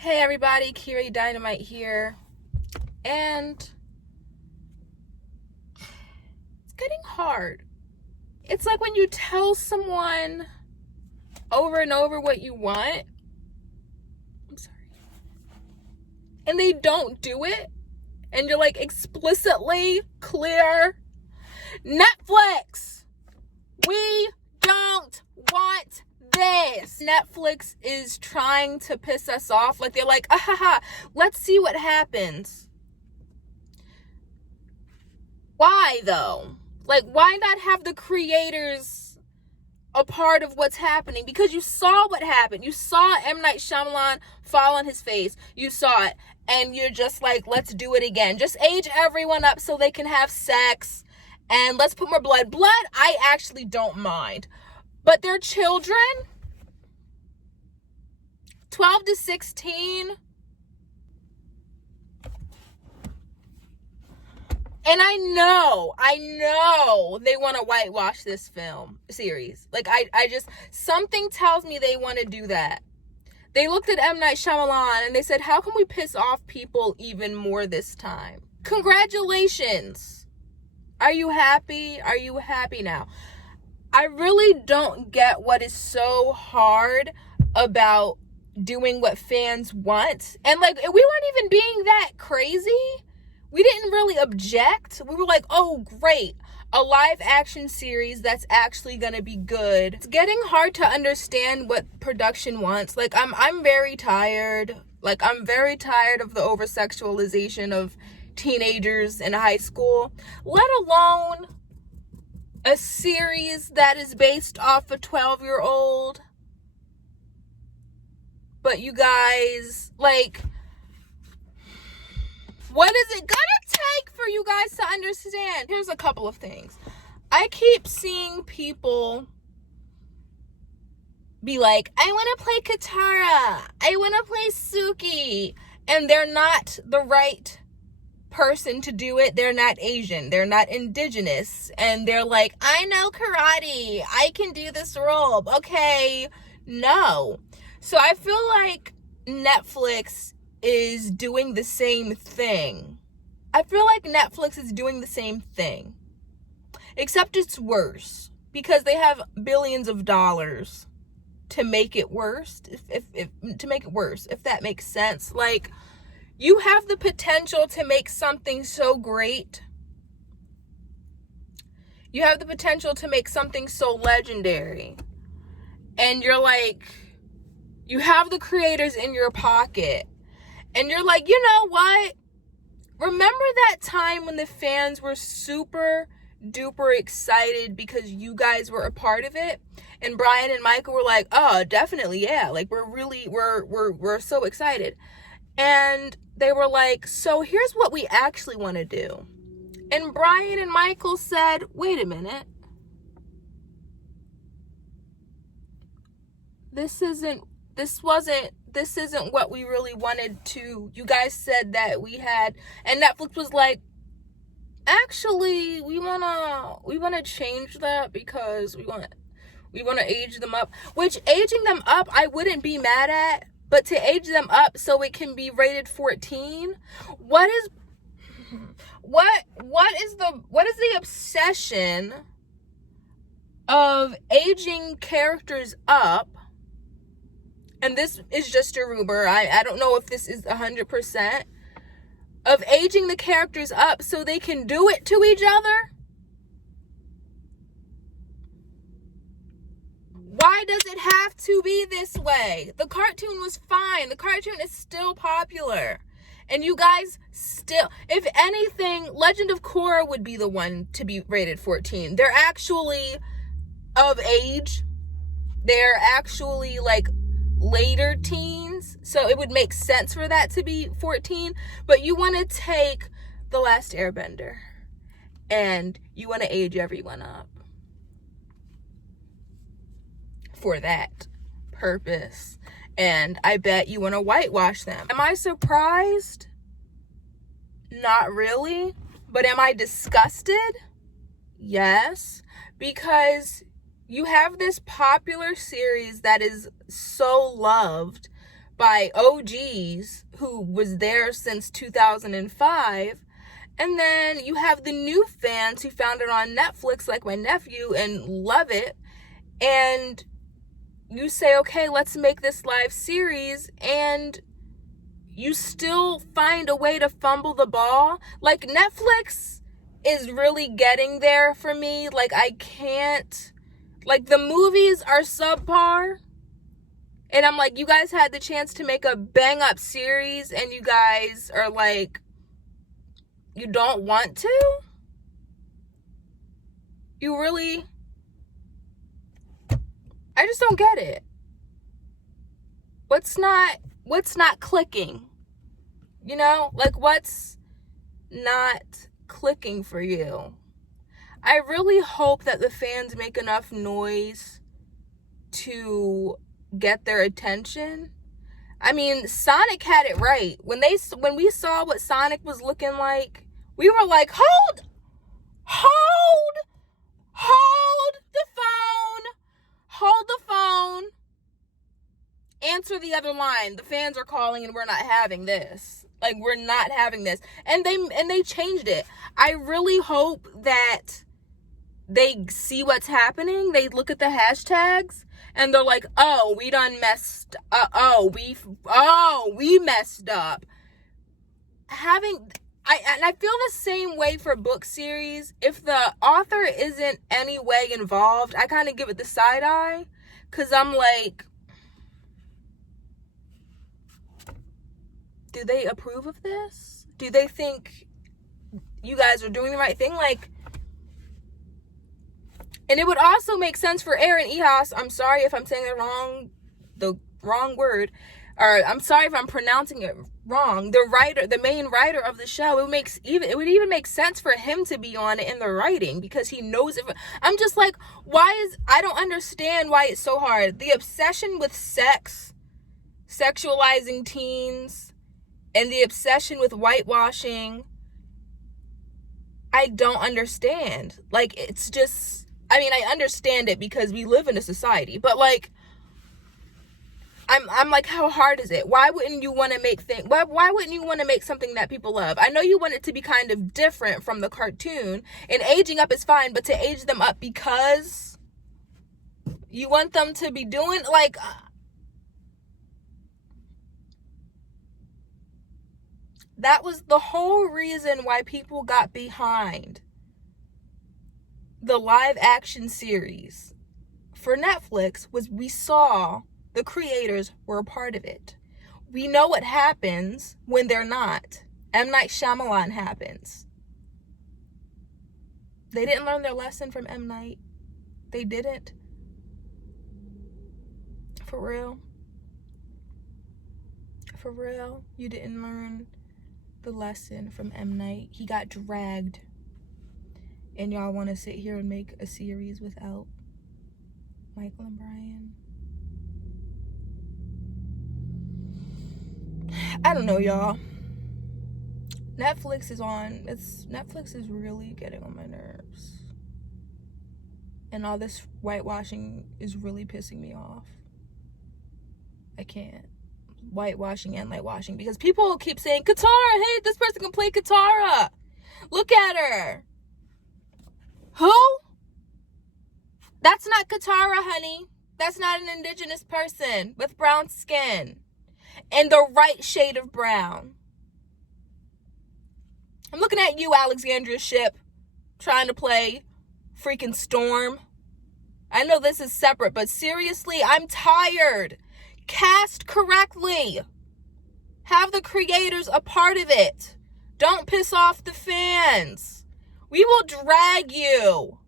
Hey everybody, Kiri Dynamite here, and it's getting hard. It's like when you tell someone over and over what you want, and they don't do it, and you're like explicitly clear, Netflix, we don't want this. Netflix is trying to piss us off. Like, they're like, let's see what happens. Why though? Like, why not have the creators a part of what's happening? Because you saw what happened. You saw M. Night Shyamalan fall on his face. You saw it. And you're just like, let's do it again. Just age everyone up so they can have sex. And let's put more blood. Blood, I actually don't mind. But their children, 12 to 16. And I know they want to whitewash this film series. Like, I just, something tells me they want to do that. They looked at M. Night Shyamalan and they said, how can we piss off people even more this time? Congratulations. Are you happy? Are you happy now? I really don't get what is so hard about doing what fans want. And like, we weren't even being that crazy. We didn't really object. We were like, oh, great. A live action series that's actually gonna be good. It's getting hard to understand what production wants. Like, I'm very tired. Like, I'm very tired of the over-sexualization of teenagers in high school, let alone a series that is based off a 12-year-old. But you guys, like, what is it gonna take for you guys to understand? Here's a couple of things. I keep seeing people be like, I want to play Katara. I want to play Suki. And they're not the right person to do it. They're not Asian. They're not indigenous. And they're like, I know karate. I can do this role. Okay, no. So I feel like Netflix is doing the same thing. I feel like Netflix is doing the same thing, except it's worse because they have billions of dollars to make it worse. If that makes sense. Like, you have the potential to make something so great. You have the potential to make something so legendary, and you're like, you have the creators in your pocket. And you're like, you know what? Remember that time when the fans were super duper excited because you guys were a part of it? And Brian and Michael were like, oh, definitely, yeah. Like, we're so excited. And they were like, so here's what we actually want to do. And Brian and Michael said, wait a minute. This isn't what we really wanted to. You guys said that we had, and Netflix was like, actually, we wanna change that because we want to age them up. Which, aging them up, I wouldn't be mad at, but to age them up so it can be rated 14, what is the obsession of aging characters up? And this is just a rumor. I don't know if this is 100%. Of aging the characters up so they can do it to each other? Why does it have to be this way? The cartoon was fine. The cartoon is still popular. And you guys still, if anything, Legend of Korra would be the one to be rated 14. They're actually of age. They're actually like later teens, so it would make sense for that to be 14. But you want to take The Last Airbender and you want to age everyone up for that purpose, and I bet you want to whitewash them. Am I surprised? Not really. But am I disgusted? Yes, because you have this popular series that is so loved by OGs who was there since 2005. And then you have the new fans who found it on Netflix, like my nephew, and love it. And you say, okay, let's make this live series, and you still find a way to fumble the ball. Like, Netflix is really getting there for me. Like, I can't, like, the movies are subpar. And I'm like, you guys had the chance to make a bang up series, and you guys are like, you don't want to? You really? I just don't get it. What's not clicking? You know, like, what's not clicking for you? I really hope that the fans make enough noise to get their attention. I mean, Sonic had it right. When we saw what Sonic was looking like, we were like, hold the phone. Answer the other line. The fans are calling and we're not having this. Like, we're not having this. And they changed it. I really hope that they see what's happening. They look at the hashtags and they're like, oh, we done messed up. We messed up. I feel the same way for book series. If the author isn't any way involved, I kind of give it the side eye. Because I'm like, do they approve of this? Do they think you guys are doing the right thing? Like, and it would also make sense for Aaron Ehas. I'm sorry if I'm saying the wrong word, or I'm sorry if I'm pronouncing it wrong. The main writer of the show, it would even make sense for him to be on it in the writing, because he knows it. I'm just like, I don't understand why it's so hard. The obsession with sex, sexualizing teens, and the obsession with whitewashing, I don't understand. Like, it's just, I mean, I understand it because we live in a society, but like, I'm like, how hard is it? Why wouldn't you want to make why wouldn't you want to make something that people love? I know you want it to be kind of different from the cartoon, and aging up is fine, but to age them up because you want them to be doing, like, that was the whole reason why people got behind the live action series for Netflix, was we saw the creators were a part of it. We know what happens when they're not. M. Night Shyamalan happens. They didn't learn their lesson from M. Night. They didn't. For real. For real. You didn't learn the lesson from M. Night. He got dragged. And y'all want to sit here and make a series without Michael and Brian? I don't know, y'all. Netflix is really getting on my nerves. And all this whitewashing is really pissing me off. I can't. Whitewashing and lightwashing. Because people keep saying, Katara, hey, this person can play Katara. Look at her. Who? That's not Katara, honey. That's not an indigenous person with brown skin and the right shade of brown. I'm looking at you, Alexandria Ship, trying to play freaking Storm. I know this is separate, but seriously, I'm tired. Cast correctly. Have the creators a part of it. Don't piss off the fans. We will drag you.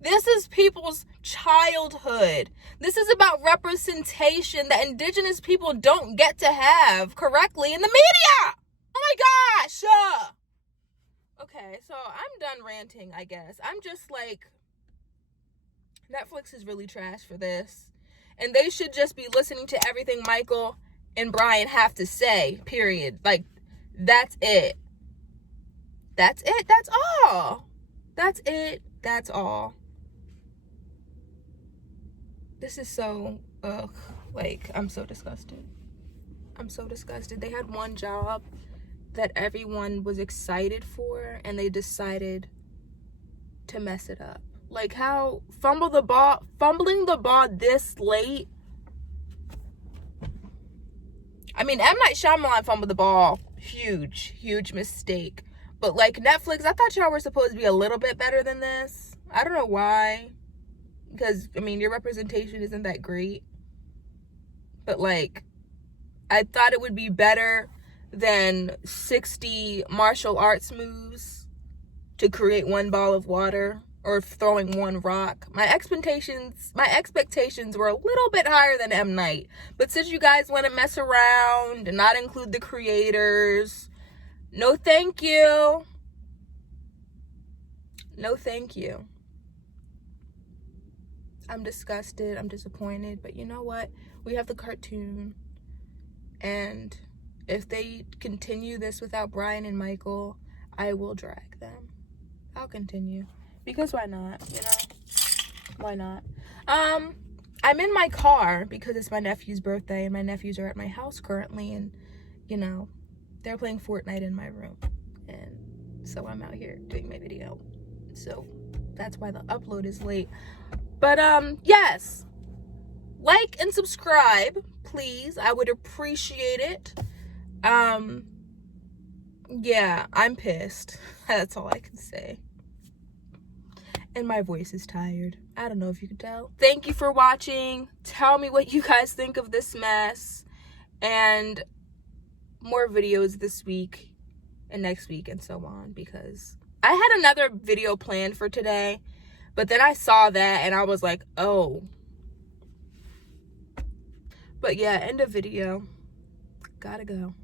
This is people's childhood. This is about representation that indigenous people don't get to have correctly in the media. Oh my gosh. Okay, so I'm done ranting, I guess. I'm just like, Netflix is really trash for this. And they should just be listening to everything Michael and Brian have to say, period. Like, that's it. That's it. That's all. That's it. That's all. This is so, like, I'm so disgusted. I'm so disgusted. They had one job that everyone was excited for, and they decided to mess it up. Like, how fumbling the ball this late. I mean, M. Night Shyamalan fumbled the ball. Huge mistake. But, like, Netflix, I thought y'all were supposed to be a little bit better than this. I don't know why. Because, I mean, your representation isn't that great. But, like, I thought it would be better than 60 martial arts moves to create one ball of water or throwing one rock. My expectations were a little bit higher than M. Night. But since you guys want to mess around and not include the creators, no thank you. No thank you. I'm disgusted. I'm disappointed. But you know what? We have the cartoon. And if they continue this without Brian and Michael, I will drag them. I'll continue. Because why not? You know? Why not? I'm in my car because it's my nephew's birthday and my nephews are at my house currently, and you know, they're playing Fortnite in my room. And so I'm out here doing my video. So that's why the upload is late. But yes. Like and subscribe, please. I would appreciate it. Yeah, I'm pissed. That's all I can say. And my voice is tired. I don't know if you can tell. Thank you for watching. Tell me what you guys think of this mess. And more videos this week and next week and so on. Because I had another video planned for today. But then I saw that and I was like, oh. But yeah, end of video. Gotta go.